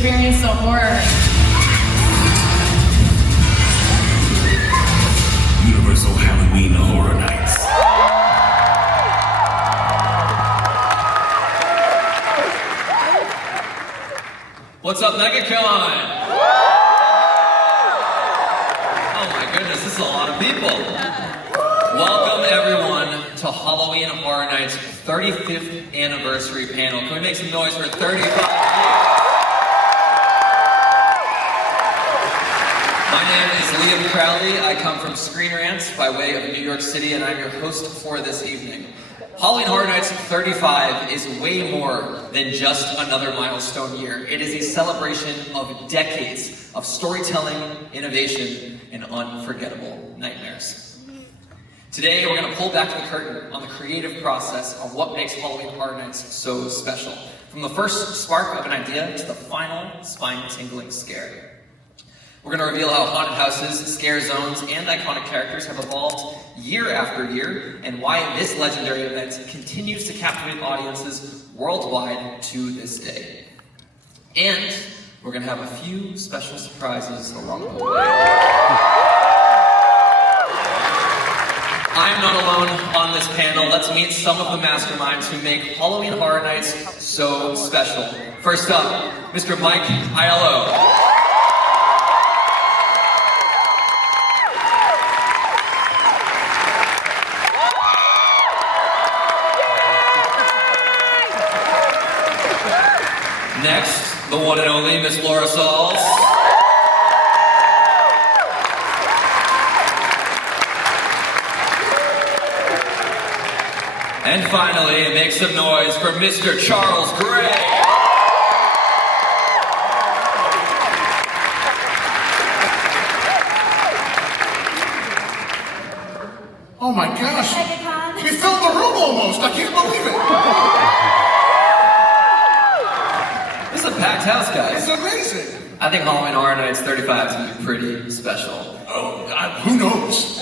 experience the horror. Universal Halloween Horror Nights. What's up, MegaCon? Oh my goodness, this is a lot of people. Welcome everyone to Halloween Horror Nights' 35th anniversary panel. Can we make some noise for 35 years? My name is Liam Crowley. I come from Screen Rants by way of New York City, and I'm your host for this evening. Halloween Horror Nights 35 is way more than just another milestone year. It is a celebration of decades of storytelling, innovation, and unforgettable nightmares. Today, we're going to pull back the curtain on the creative process of what makes Halloween Horror Nights so special. From the first spark of an idea to the final spine-tingling scare. We're going to reveal how haunted houses, scare zones, and iconic characters have evolved year after year, and why this legendary event continues to captivate audiences worldwide to this day. And we're going to have a few special surprises along the way. I'm not alone on this panel. Let's meet some of the masterminds who make Halloween Horror Nights so special. First up, Mr. Mike Aiello. Next, the one and only Miss Laura Sauls. And finally, make some noise for Mr. Charles Gray. Oh my gosh, we filled the room almost, I can't believe it. This is a packed house, guys. It's amazing. I think Halloween Horror Nights 35 is going to be pretty special. Oh, who knows?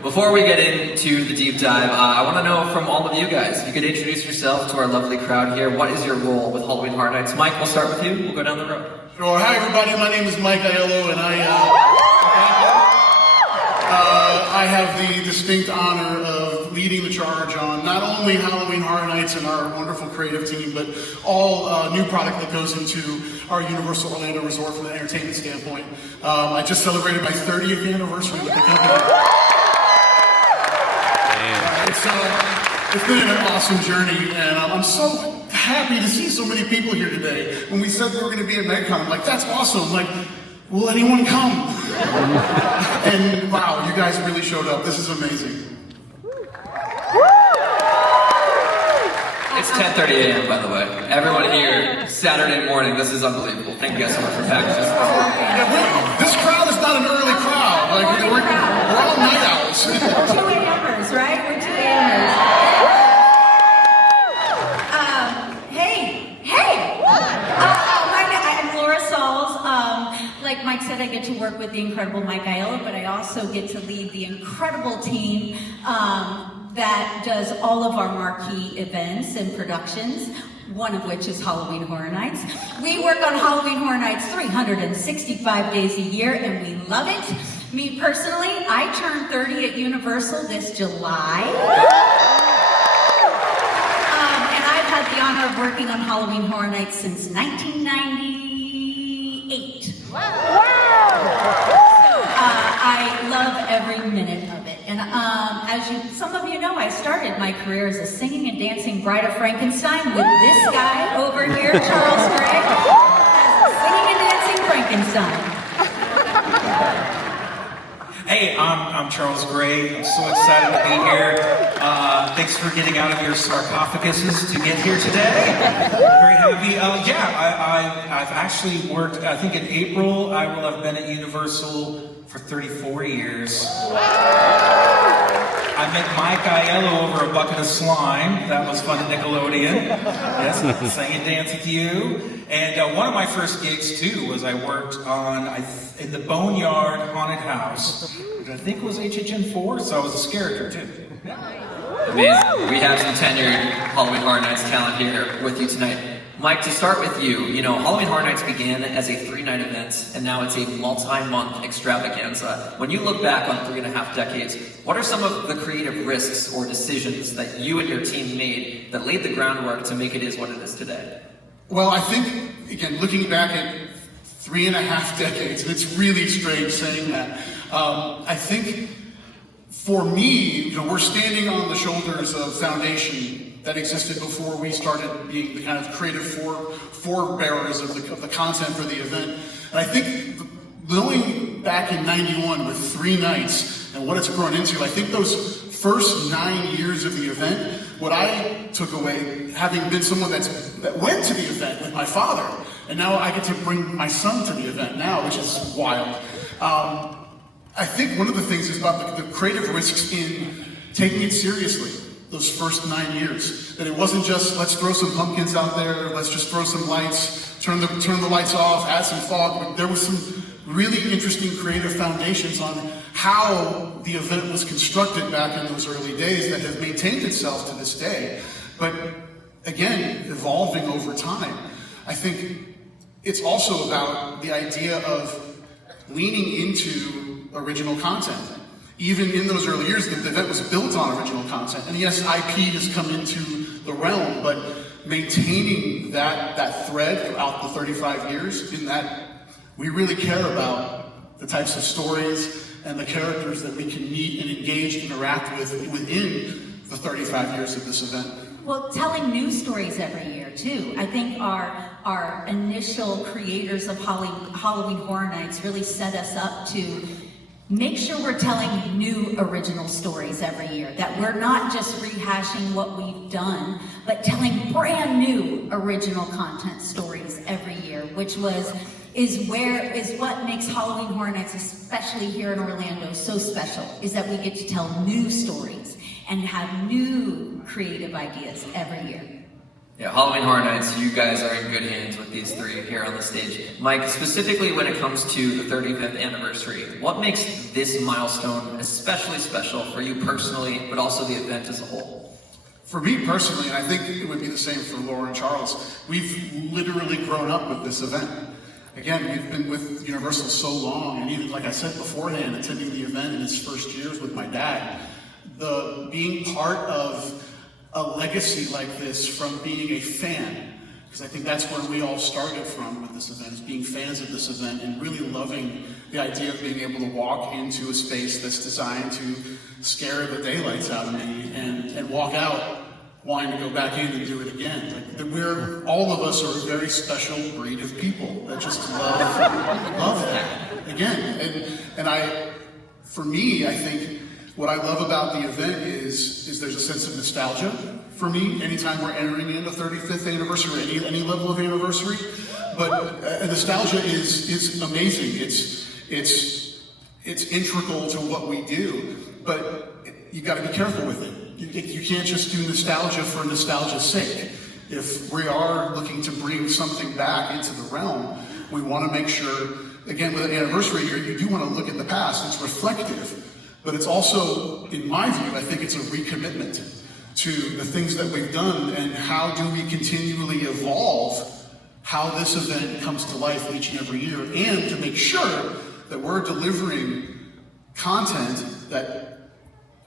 Before we get into the deep dive, I want to know from all of you guys, if you could introduce yourself to our lovely crowd here. What is your role with Halloween Horror Nights? Mike, we'll start with you. We'll go down the road. Sure. Hi everybody, my name is Mike Aiello, and I have the distinct honor of leading the charge on not only Halloween Horror Nights and our wonderful creative team, but all new product that goes into our Universal Orlando Resort from an entertainment standpoint. I just celebrated my 30th anniversary with the company. It's been an awesome journey, and I'm so happy to see so many people here today. When we said we were going to be at MegaCon, I'm like, that's awesome. Like, will anyone come? And wow, you guys really showed up. This is amazing. It's 10:30 a.m. by the way. Everyone here, Saturday morning. This is unbelievable. Thank you guys so much for packages. Yeah, this crowd is not an early crowd. Like, we're all night owls. 2 a.m.ers, right? We're 2 a.m.ers. I'm Laura Sauls. Like Mike said, I get to work with the incredible Mike Aiello, but I also get to lead the incredible team that does all of our marquee events and productions, one of which is Halloween Horror Nights. We work on Halloween Horror Nights 365 days a year, and we love it. Me personally, I turned 30 at Universal this July. And I've had the honor of working on Halloween Horror Nights since 1998. Wow! I love every minute of it. And as some of you know, I started my career as a singing and dancing Bride of Frankenstein with this guy over here, Charles Gray, as a singing and dancing Frankenstein. Hey, I'm Charles Gray. I'm so excited to be here. Thanks for getting out of your sarcophaguses to get here today. Very happy. I've actually worked, I think in April, I will have been at Universal for 34 years. I met Mike Aiello over a bucket of slime. That was fun at Nickelodeon. Yes, sang and danced with you. And one of my first gigs too was I worked on in the Boneyard Haunted House, which I think was HHN4, so I was a character too. Amazing. We have some tenured Halloween Horror Nights talent here with you tonight. Mike, to start with you, Halloween Horror Nights began as a 3-night event, and now it's a multi-month extravaganza. When you look back on 3.5 decades, what are some of the creative risks or decisions that you and your team made that laid the groundwork to make it is what it is today? Well, I think, again, looking back at 3.5 decades, and it's really strange saying that, I think for me, we're standing on the shoulders of foundation that existed before we started being the kind of creative forebearers of the content for the event. And I think going back in '91 with 3 nights and what it's grown into, I think those first 9 years of the event, what I took away, having been someone that went to the event with my father, and now I get to bring my son to the event now, which is wild. I think one of the things is about the creative risks in taking it seriously. Those first 9 years, that it wasn't just let's throw some pumpkins out there, let's just throw some lights, turn the lights off, add some fog. But there was some really interesting creative foundations on how the event was constructed back in those early days that have maintained itself to this day. But again, evolving over time. I think it's also about the idea of leaning into original content. Even in those early years, the event was built on original content. And yes, IP has come into the realm, but maintaining that thread throughout the 35 years, in that we really care about the types of stories and the characters that we can meet and engage, interact with within the 35 years of this event. Well, telling new stories every year, too. I think our initial creators of Halloween Horror Nights really set us up to make sure we're telling new original stories every year, that we're not just rehashing what we've done, but telling brand new original content stories every year, which is what makes Halloween Horror Nights, especially here in Orlando, so special, is that we get to tell new stories and have new creative ideas every year. Yeah, Halloween Horror Nights, you guys are in good hands with these 3 here on the stage. Mike, specifically when it comes to the 35th anniversary, what makes this milestone especially special for you personally, but also the event as a whole? For me personally, and I think it would be the same for Laura and Charles, we've literally grown up with this event. Again, we've been with Universal so long, and even like I said beforehand, attending the event in its first years with my dad, being part of a legacy like this from being a fan, because I think that's where we all started from with this event, is being fans of this event and really loving the idea of being able to walk into a space that's designed to scare the daylights out of me and walk out wanting to go back in and do it again. All of us are a very special breed of people that just love that. Again, for me, I think what I love about the event is there's a sense of nostalgia for me anytime we're entering in the 35th anniversary or any level of anniversary. But nostalgia is amazing. It's integral to what we do, but you got to be careful with it. You can't just do nostalgia for nostalgia's sake. If we are looking to bring something back into the realm, we want to make sure, again, with an anniversary year, you do want to look at the past. It's reflective. But it's also, in my view, I think it's a recommitment to the things that we've done and how do we continually evolve how this event comes to life each and every year, and to make sure that we're delivering content that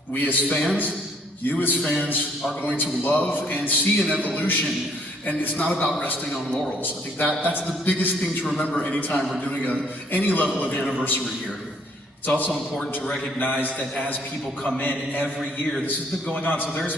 we as fans, you as fans, are going to love and see an evolution. And it's not about resting on laurels. I think that's the biggest thing to remember anytime we're doing any level of anniversary year. It's also important to recognize that as people come in every year, this has been going on. So there's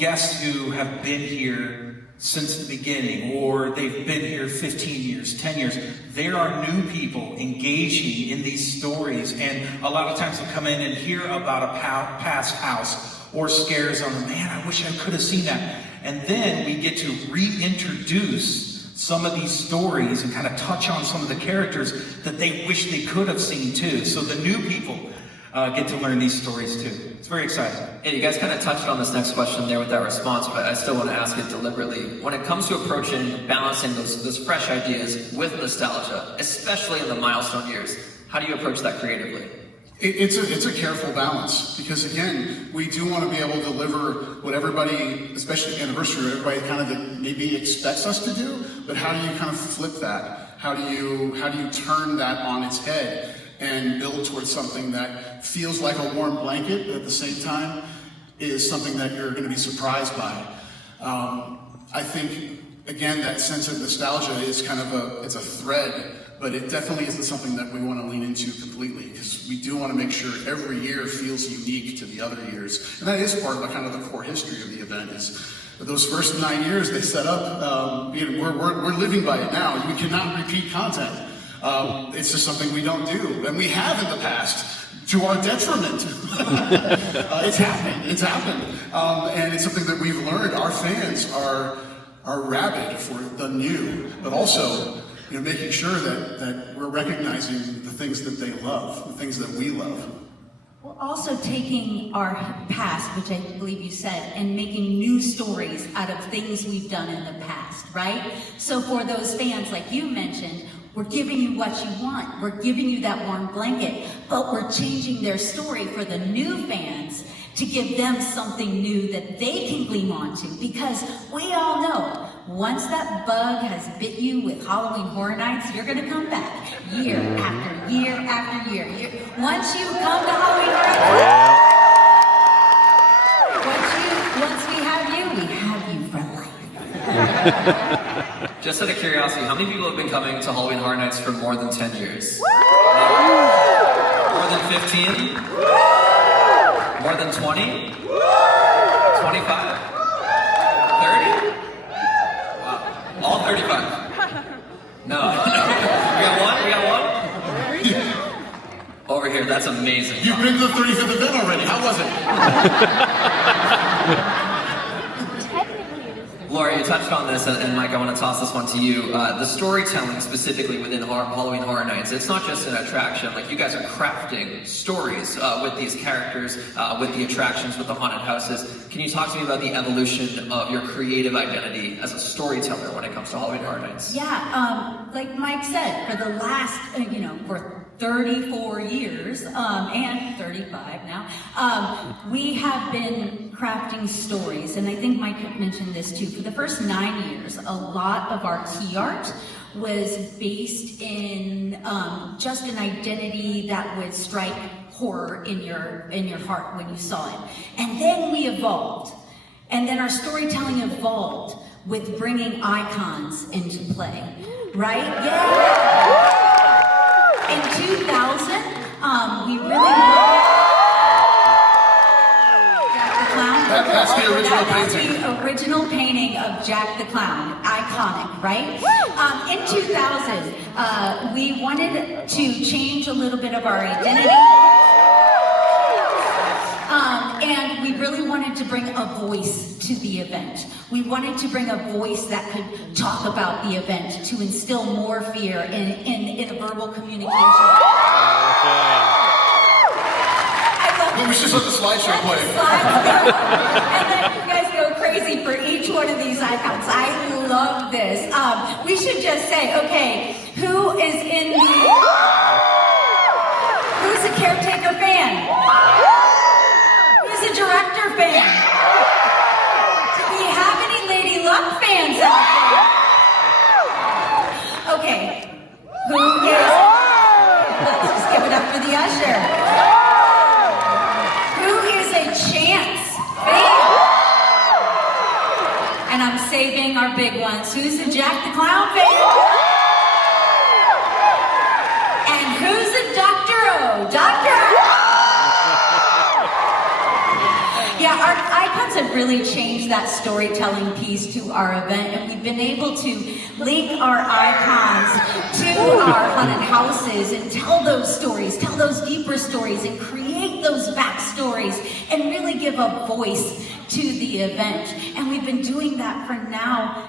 guests who have been here since the beginning, or they've been here 15 years, 10 years. There are new people engaging in these stories, and a lot of times they come in and hear about a past house or scares on them. Man, I wish I could have seen that. And then we get to reintroduce some of these stories and kind of touch on some of the characters that they wish they could have seen too. So the new people get to learn these stories too. It's very exciting. And you guys kind of touched on this next question there with that response, but I still want to ask it deliberately. When it comes to approaching, balancing those fresh ideas with nostalgia, especially in the milestone years, how do you approach that creatively? It's a careful balance, because again, we do want to be able to deliver what everybody, especially anniversary, everybody kind of maybe expects us to do, but how do you kind of flip that? How do you turn that on its head and build towards something that feels like a warm blanket, but at the same time is something that you're going to be surprised by? I think, again, that sense of nostalgia is kind of it's a thread, but it definitely isn't something that we want to lean into completely, because we do want to make sure every year feels unique to the other years. And that is part of the kind of the core history of the event, is those first 9 years they set up, we're living by it now. We cannot repeat content. It's just something we don't do, and we have in the past, to our detriment. It's happened. And it's something that we've learned. Our fans are rabid for the new, but also making sure that we're recognizing the things that they love, the things that we love. We're also taking our past, which I believe you said, and making new stories out of things we've done in the past, right? So for those fans, like you mentioned, we're giving you what you want. We're giving you that warm blanket, but we're changing their story for the new fans to give them something new that they can gleam onto. Because we all know, once that bug has bit you with Halloween Horror Nights, you're gonna come back year after year after year. Once you come to Halloween Horror Nights, once we have you for life. Just out of curiosity, how many people have been coming to Halloween Horror Nights for more than 10 years? More than 15? More than 20? 25? 30? Wow. All 35? No. We got one? Over here, that's amazing. You've been to the 35th event already. How was it? Laura, you touched on this, and Mike, I want to toss this one to you. The storytelling specifically within Halloween Horror Nights, it's not just an attraction. Like, you guys are crafting stories with these characters, with the attractions, with the haunted houses. Can you talk to me about the evolution of your creative identity as a storyteller when it comes to Halloween Horror Nights? Yeah, like Mike said, for the last, for 34 years, and 35 now, we have been crafting stories, and I think Mike mentioned this too. For the first 9 years, a lot of our key art was based in just an identity that would strike horror in your heart when you saw it. And then we evolved, and then our storytelling evolved with bringing icons into play, right? Yeah! In 2000, we really Jack the Clown. That's the original painting. painting. The original painting of Jack the Clown. Iconic, right? In 2000, we wanted to change a little bit of our identity. And we really wanted to bring a voice to the event. We wanted to bring a voice that could talk about the event, to instill more fear in a verbal communication. We should let the slideshow play. And then you guys go crazy for each one of these icons. I love this. We should just say, okay, who's a caretaker fan? Who's a director fan? Do we have any Lady Luck fans out there? Okay, who is? Let's just give it up for the usher. Chance fan. And I'm saving our big ones. Who's a Jack the Clown fan? And who's a Dr. O? Dr. O? Yeah, our icons have really changed that storytelling piece to our event, and we've been able to link our icons to our haunted houses and tell those stories, tell those deeper stories, and create those backstories, and really give a voice to the event. And we've been doing that for now,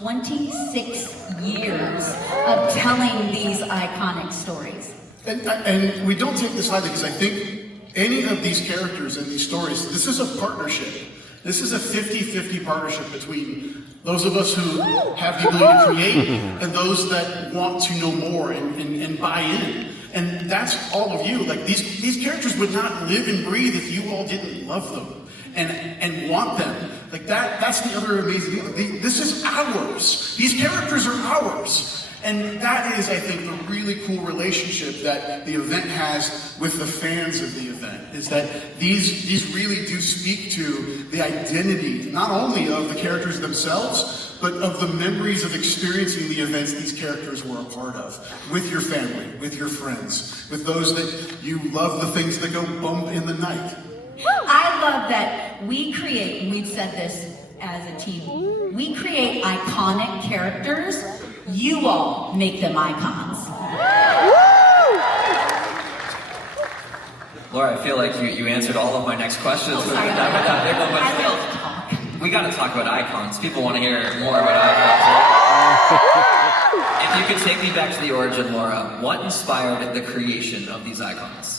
26 years of telling these iconic stories. And we don't take this lightly, because I think any of these characters and these stories, this is a partnership. This is a 50-50 partnership between those of us who have the ability to create and those that want to know more and buy in. And that's all of you. Like these characters would not live and breathe if you all didn't love them and want them. Like that's the other amazing thing. This is ours. These characters are ours. And that is, I think, the really cool relationship that the event has with the fans of the event, is that these really do speak to the identity, not only of the characters themselves, but of the memories of experiencing the events these characters were a part of, with your family, with your friends, with those that you love the things that go bump in the night. I love that we create, and we've said this as a team, we create iconic characters. You all make them icons. Laura, I feel like you answered all of my next questions. Oh, sorry. I love talk. We got to talk about icons. People want to hear more about icons. If you could take me back to the origin, Laura, what inspired the creation of these icons?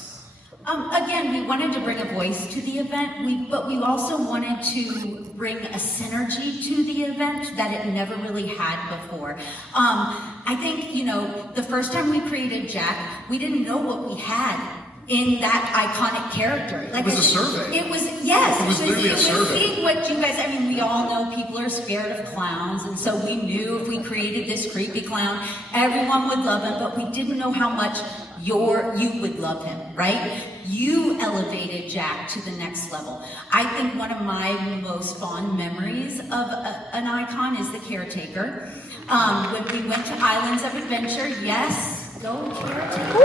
Again, we wanted to bring a voice to the event, but we also wanted to bring a synergy to the event that it never really had before. I think, the first time we created Jack, we didn't know what we had in that iconic character. It was a survey. It was, yes. It was literally a survey. Seeing what you guys, we all know people are scared of clowns, and so we knew if we created this creepy clown, everyone would love him, but we didn't know how much you would love him, right? You elevated Jack to the next level. I think one of my most fond memories of an icon is the caretaker. When we went to Islands of Adventure, yes, go caretaker.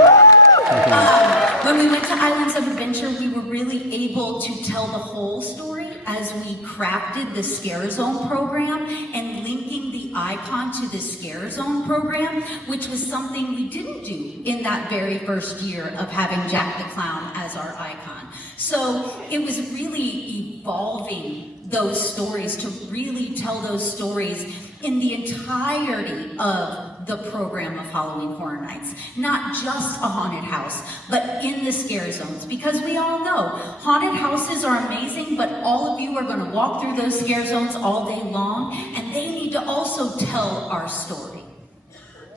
When we went to Islands of Adventure, we were really able to tell the whole story as we crafted the Scare Zone program and linking the icon to the Scare Zone program, which was something we didn't do in that very first year of having Jack the Clown as our icon. So it was really evolving those stories to really tell those stories in the entirety of the program of Halloween Horror Nights. Not just a haunted house, but in the scare zones. Because we all know, haunted houses are amazing, but all of you are going to walk through those scare zones all day long, and they need to also tell our story.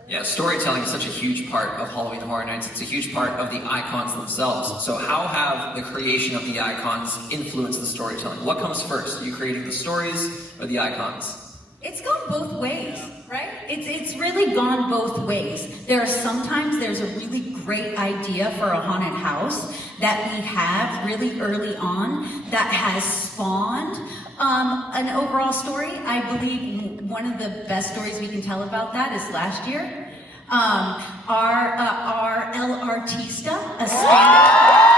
Yeah, storytelling is such a huge part of Halloween Horror Nights. It's a huge part of the icons themselves. So how have the creation of the icons influenced the storytelling? What comes first? Are you creating the stories or the icons? It's gone both ways, right? It's really gone both ways. Sometimes there's a really great idea for a haunted house that we have really early on that has spawned an overall story. I believe one of the best stories we can tell about that is last year. Our El Artista, a Spanish.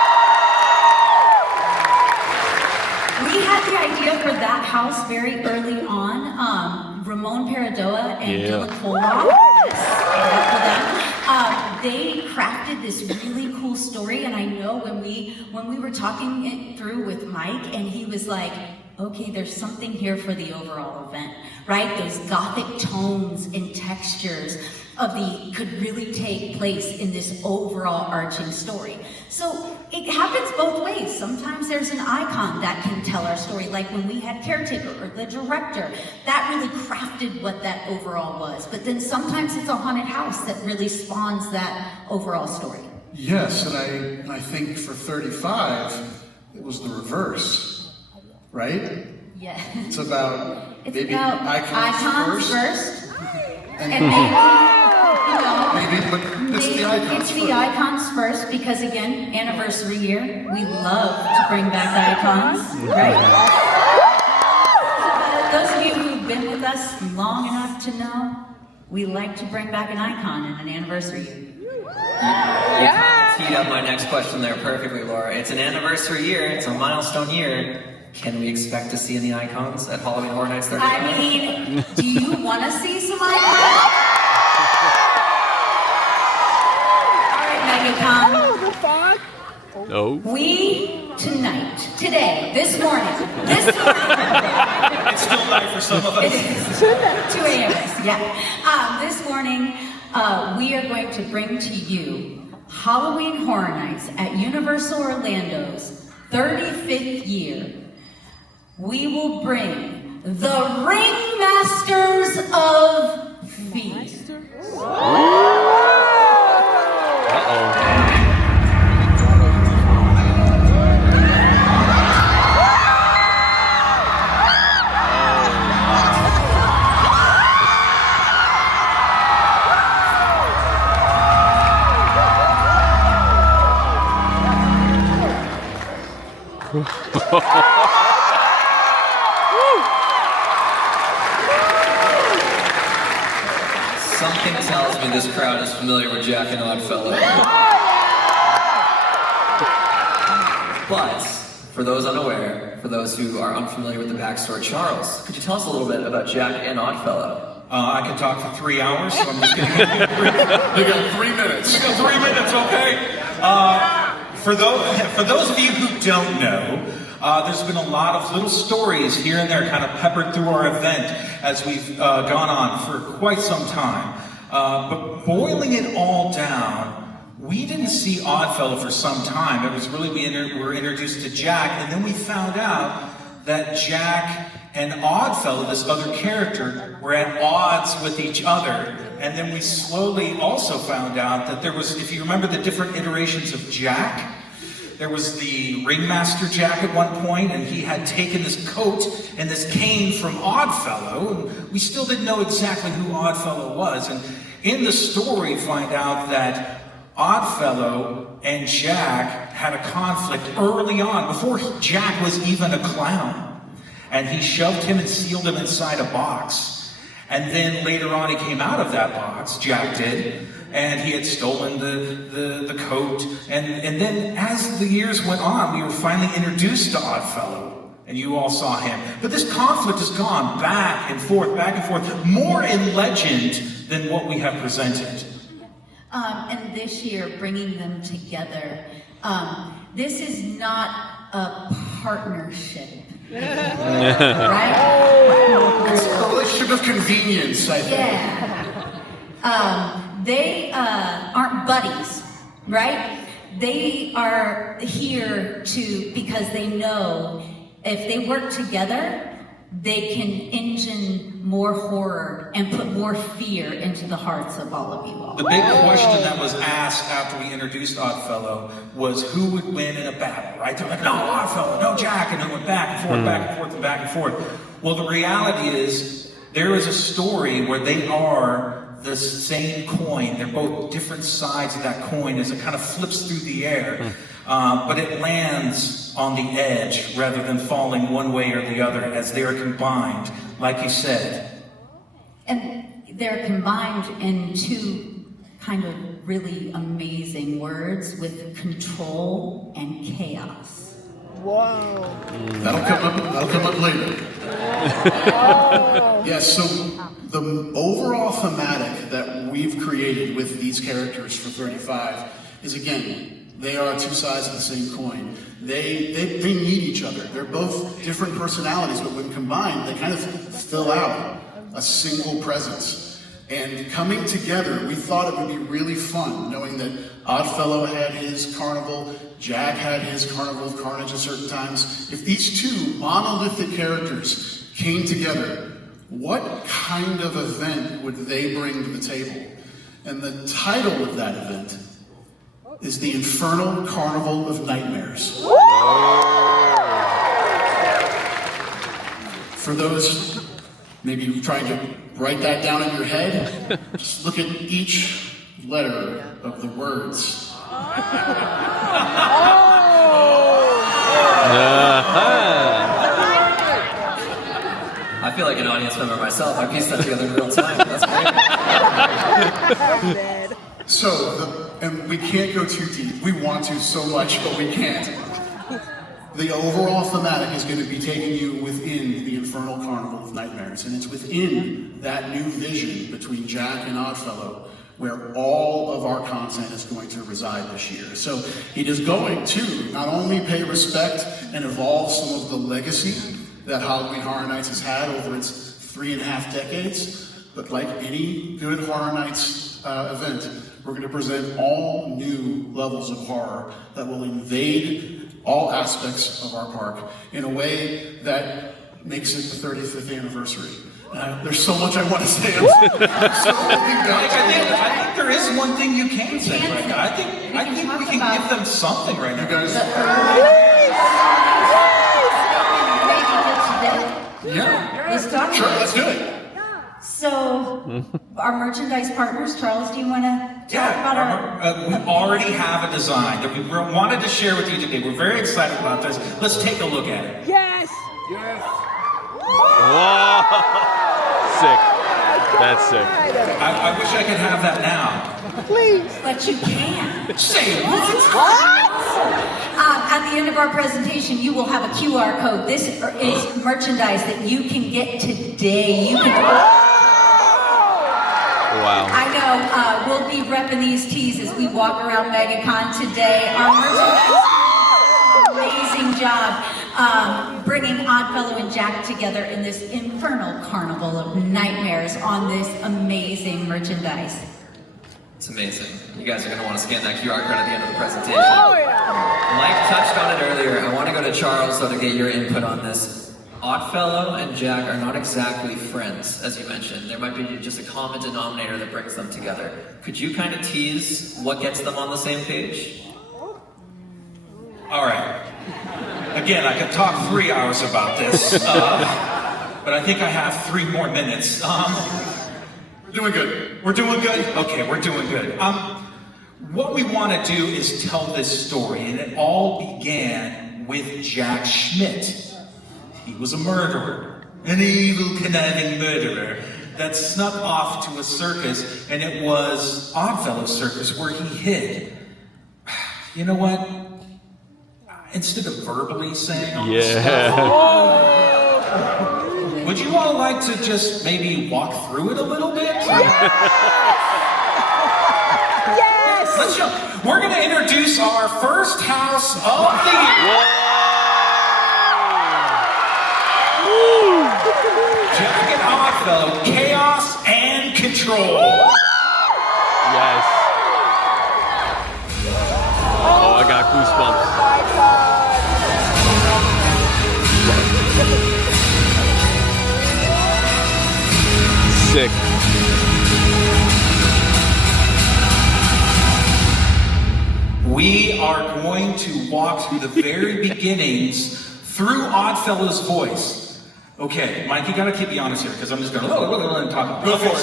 We had the idea for that house very early on. Ramon Paradoa and Dylan Pollock, they crafted this really cool story. And I know when we were talking it through with Mike, and he was like, okay, there's something here for the overall event, right? Those gothic tones and textures could really take place in this overall arching story. So it happens both ways. Sometimes there's an icon that can tell our story, like when we had Caretaker or the director, that really crafted what that overall was. But then sometimes it's a haunted house that really spawns that overall story. Yes, and I think for 35, it was the reverse, right? Yeah. It's about icons first. And Maybe, but it's the icons It's the icons first because, again, anniversary year, we love to bring back icons, right? Those of you who've been with us long enough to know, we like to bring back an icon in an anniversary year. You teed up my next question there perfectly, Laura. It's an anniversary year, it's a milestone year. Can we expect to see any icons at Halloween Horror Nights 35? I mean, do you want to see some icons? Oh, the fuck? No. Today, this morning. It's still night for some of us. It is 2 a.m. Yeah. This morning, we are going to bring to you Halloween Horror Nights at Universal Orlando's 35th year. We will bring the Ringmasters of Fear. Uh-oh. Something tells me this crowd is familiar with Jack and Oddfellow. But, for those unaware, for those who are unfamiliar with the backstory, Charles, could you tell us a little bit about Jack and Oddfellow? I could talk for 3 hours, so I'm just going to give you We got 3 minutes. 3 minutes, okay? For those of you who don't know, there's been a lot of little stories here and there kind of peppered through our event as we've gone on for quite some time. But boiling it all down, we didn't see Oddfellow for some time. It was really, we were introduced to Jack, and then we found out that Jack and Oddfellow, this other character, were at odds with each other. And then we slowly also found out that there was, if you remember the different iterations of Jack, there was the Ringmaster Jack at one point, and he had taken this coat and this cane from Oddfellow, and we still didn't know exactly who Oddfellow was. And in the story, find out that Oddfellow and Jack had a conflict early on, before Jack was even a clown. And he shoved him and sealed him inside a box. And then later on he came out of that box, Jack did, and he had stolen the coat. And then as the years went on, we were finally introduced to Oddfellow, and you all saw him. But this conflict has gone back and forth, more in legend than what we have presented. And this year, bringing them together, this is not a partnership. Right? It's a relationship of convenience, I think. Yeah. They aren't buddies, right? They are here because they know if they work together, they can engine more horror and put more fear into the hearts of all of you all. The big question that was asked after we introduced Oddfellow was who would win in a battle, right? They're like, no, Oddfellow, no, Jack, and it went back and forth, back and forth, and back and forth. Well, the reality is there is a story where they are the same coin. They're both different sides of that coin as it kind of flips through the air. But it lands on the edge rather than falling one way or the other as they are combined, like you said. And they're combined in two kind of really amazing words with control and chaos. Whoa. That'll come up later. Yes, so the overall thematic that we've created with these characters for 35 is, again, they are two sides of the same coin. They need each other. They're both different personalities, but when combined, they kind of fill out a single presence. And coming together, we thought it would be really fun, knowing that Oddfellow had his carnival, Jack had his carnival of carnage at certain times. If these two monolithic characters came together, what kind of event would they bring to the table? And the title of that event is the Infernal Carnival of Nightmares. For those maybe trying to write that down in your head, just look at each letter of the words. I feel like an audience member myself. I pieced that together in real time. That's great. And we can't go too deep. We want to so much, but we can't. The overall thematic is going to be taking you within the Infernal Carnival of Nightmares, and it's within that new vision between Jack and Oddfellow where all of our content is going to reside this year. So it is going to not only pay respect and evolve some of the legacy that Halloween Horror Nights has had over its 3.5 decades, but like any good Horror Nights event, we're going to present all new levels of horror that will invade all aspects of our park in a way that makes it the 35th anniversary. There's so much I want to say. I think there is one thing you can say right now. I think we can give them something right now. You guys, yeah, Let's talk sure, about let's do it. So, our merchandise partners, Charles, do you want to talk about our... we already have a design that we wanted to share with you today. We're very excited about this. Let's take a look at it. Yes! Wow. Sick. That's sick. I wish I could have that now. But you can. Say what? At the end of our presentation, you will have a QR code. This is merchandise that you can get today. You can. Wow. I know. We'll be repping these tees as we walk around MegaCon today. Our merchandise did an amazing job bringing Oddfellow and Jack together in this infernal carnival of nightmares on this amazing merchandise. It's amazing. You guys are going to want to scan that QR code at the end of the presentation. Mike touched on it earlier. I want to go to Charles, though, to get your input on this. Oddfellow and Jack are not exactly friends, as you mentioned. There might be just a common denominator that brings them together. Could you kind of tease what gets them on the same page? All right. Again, I could talk 3 hours about this, but I think I have 3 more minutes. We're doing good. We're doing good? Okay, we're doing good. What we want to do is tell this story, and it all began with Jack Schmidt. He was a murderer, an evil, conniving murderer that snuck off to a circus, and it was Oddfellow Circus where he hid. You know what? Instead of verbally saying all this stuff, would you all like to just maybe walk through it a little bit? Yes! Let's jump. We're going to introduce our first house of the year. Jack and Oddfellow, chaos and control. Yes. Oh, I got goosebumps. Sick. We are going to walk through the very beginnings through Oddfellow's voice. Okay, Mike, you gotta keep me honest here, because I'm just gonna talk. Go for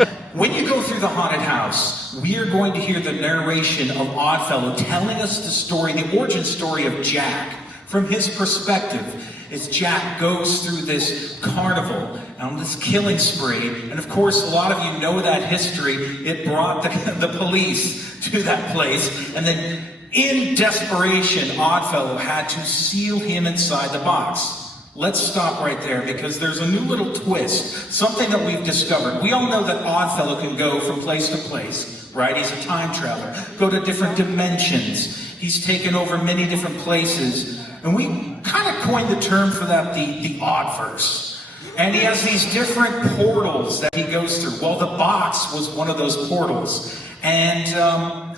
it. When you go through the haunted house, we are going to hear the narration of Oddfellow telling us the story, the origin story of Jack, from his perspective, as Jack goes through this carnival on this killing spree. And of course, a lot of you know that history. It brought the police to that place, and then in desperation, Oddfellow had to seal him inside the box. Let's stop right there, because there's a new little twist, something that we've discovered. We all know that Oddfellow can go from place to place, right? He's a time traveler, go to different dimensions. He's taken over many different places. And we kind of coined the term for that, the Oddverse. And he has these different portals that he goes through. Well, the box was one of those portals. And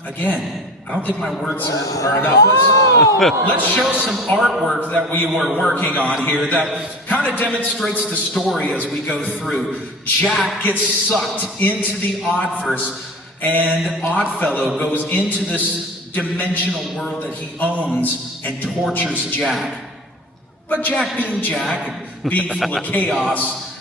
again, I don't think my words are enough. Let's show some artwork that we were working on here that kind of demonstrates the story as we go through. Jack gets sucked into the Oddverse, and Oddfellow goes into this dimensional world that he owns and tortures Jack. But Jack and being full of chaos,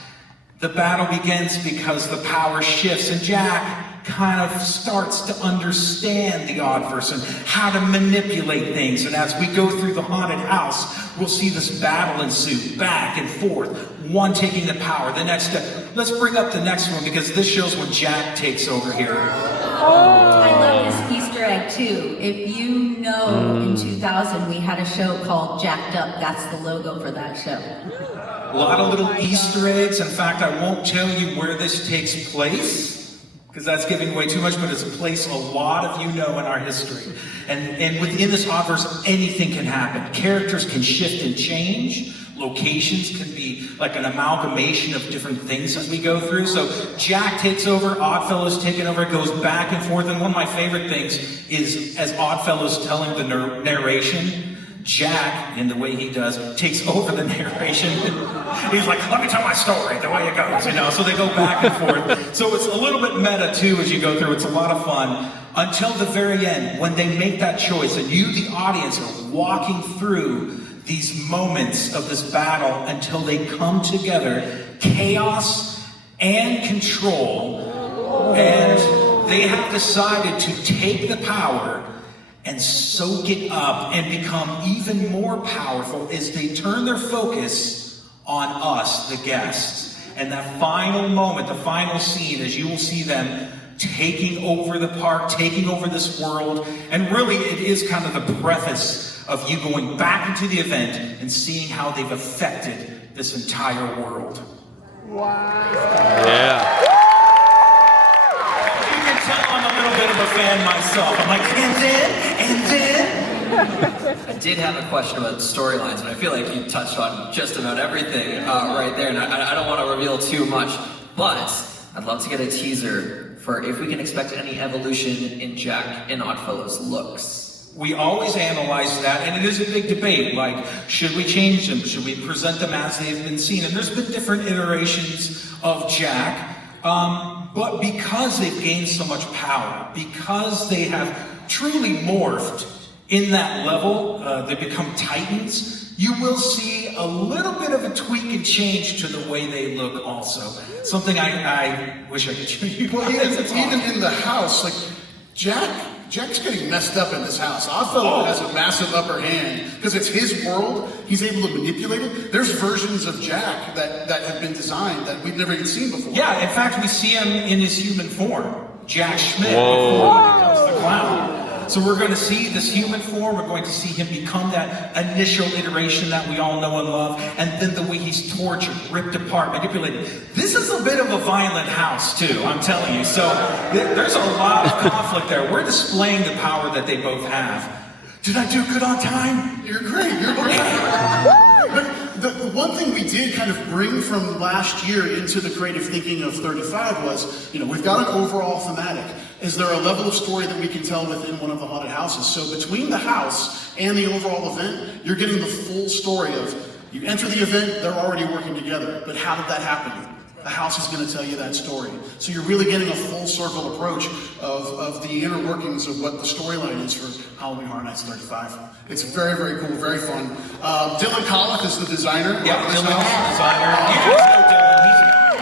the battle begins because the power shifts, and Jack kind of starts to understand the Oddverse and how to manipulate things. And as we go through the haunted house, we'll see this battle ensue, back and forth, one taking the power, the next step. Let's bring up the next one, because this shows when Jack takes over here. I love this Easter egg too. If you know, in 2000 we had a show called Jacked Up. That's the logo for that show. A lot of little Easter eggs. In fact, I won't tell you where this takes place, because that's giving away too much, but it's a place a lot of you know in our history. And within this Oddverse, anything can happen. Characters can shift and change. Locations can be like an amalgamation of different things as we go through. So Jack takes over, Oddfellow's taken over, it goes back and forth. And one of my favorite things is, as Oddfellow's telling the narration, Jack, in the way he does, takes over the narration. He's like, let me tell my story, the way it goes, you know? So they go back and forth. So it's a little bit meta, too, as you go through. It's a lot of fun. Until the very end, when they make that choice, and you, the audience, are walking through these moments of this battle until they come together, chaos and control, and they have decided to take the power and soak it up and become even more powerful as they turn their focus on us, the guests. and that final moment, the final scene, as you will see them taking over the park, taking over this world, and really it is kind of the preface of you going back into the event and seeing how they've affected this entire world. Wow. Yeah. You can tell I'm a little bit of a fan myself. I'm like, and then. I did have a question about storylines, but I feel like you touched on just about everything right there, and I don't want to reveal too much, but I'd love to get a teaser for if we can expect any evolution in Jack and Oddfellow's looks. We always analyze that, and it is a big debate, like, should we change them? Should we present them as they've been seen? And there's been different iterations of Jack, but because they've gained so much power, because they have truly morphed in that level, they become titans, you will see a little bit of a tweak and change to the way they look also. Something I wish I could show you. Well, even in the house, like, Jack's getting messed up in this house. Oddfellow has a massive upper hand because it's his world. He's able to manipulate it. There's versions of Jack that have been designed that we've never even seen before. Yeah, in fact, we see him in his human form, Jack Schmidt, before he becomes the clown. So we're going to see this human form, we're going to see him become that initial iteration that we all know and love, and then the way he's tortured, ripped apart, manipulated. This is a bit of a violent house too, I'm telling you. So there's a lot of conflict there. We're displaying the power that they both have. Did I do good on time? You're great. But the one thing we did kind of bring from last year into the creative thinking of 35 was, we've got an overall thematic. Is there a level of story that we can tell within one of the haunted houses? So between the house and the overall event, you're getting the full story of, you enter the event, they're already working together. But how did that happen? The house is going to tell you that story. So you're really getting a full circle approach of the inner workings of what the storyline is for Halloween Horror Nights 35. It's very, very cool, very fun. Dylan Collick is the designer. Yeah, Dylan's the designer. You guys know Dylan.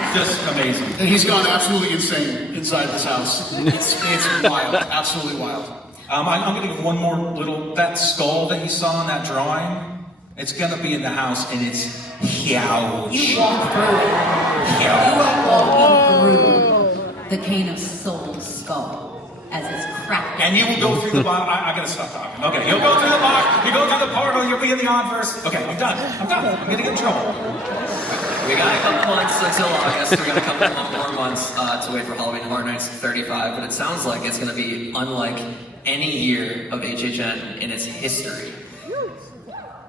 He's just amazing. And he's gone absolutely insane inside this house. It's wild, absolutely wild. I'm going to give one more little, that skull that you saw in that drawing, it's going to be in the house, and it's huge. You walk through it. You are walking through the Cane of Souls skull as it's cracked. And you will go through the box. I gotta stop talking. Okay, you'll go through the box, you go through the portal, you'll be in the Oddverse. Okay, I'm done. I'm gonna get in trouble. We got a couple months until August. We got a couple more months to wait for Halloween Horror Nights 35, but it sounds like it's going to be unlike any year of HHN in its history.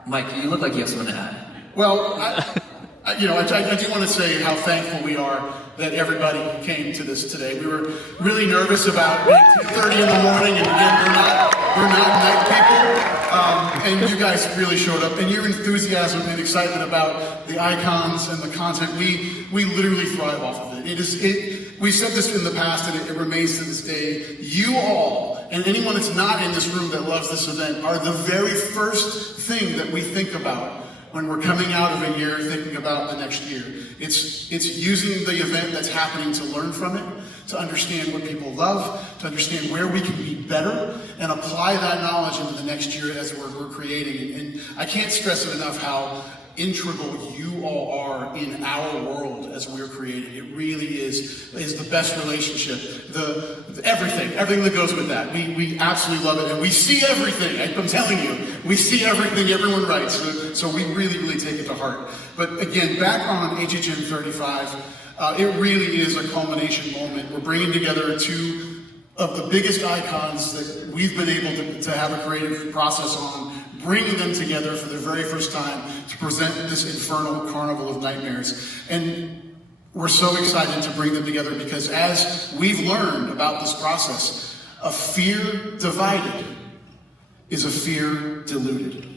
Mike, you look like you have something to add. Well, I do want to say how thankful we are that everybody came to this today. We were really nervous about being 2:30 in the morning, and again, we're not night people. And you guys really showed up, and your enthusiasm and excitement about the icons and the content, we literally thrive off of it. We said this in the past, and it remains to this day. You all, and anyone that's not in this room that loves this event, are the very first thing that we think about when we're coming out of a year thinking about the next year. It's using the event that's happening to learn from it, to understand what people love, to understand where we can be better, and apply that knowledge into the next year as we're creating. And I can't stress it enough how integral you all are in our world as we're creating. It really is the best relationship. Everything that goes with that. We absolutely love it, and we see everything. I'm telling you, we see everything everyone writes. So we really, really take it to heart. But again, back on HHN 35, it really is a culmination moment. We're bringing together two of the biggest icons that we've been able to have a creative process on, bringing them together for the very first time to present this Infernal Carnival of Nightmares. And we're so excited to bring them together because as we've learned about this process, a fear divided is a fear deluded.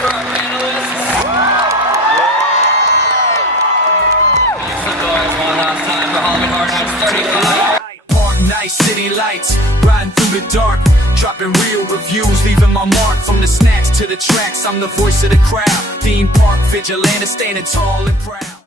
for our panelists. Make some noise one last time for Halloween Horror Nights 35. Park night, city lights, riding through the dark, dropping real reviews, leaving my mark. From the snacks to the tracks, I'm the voice of the crowd. Theme park vigilante, standing tall and proud.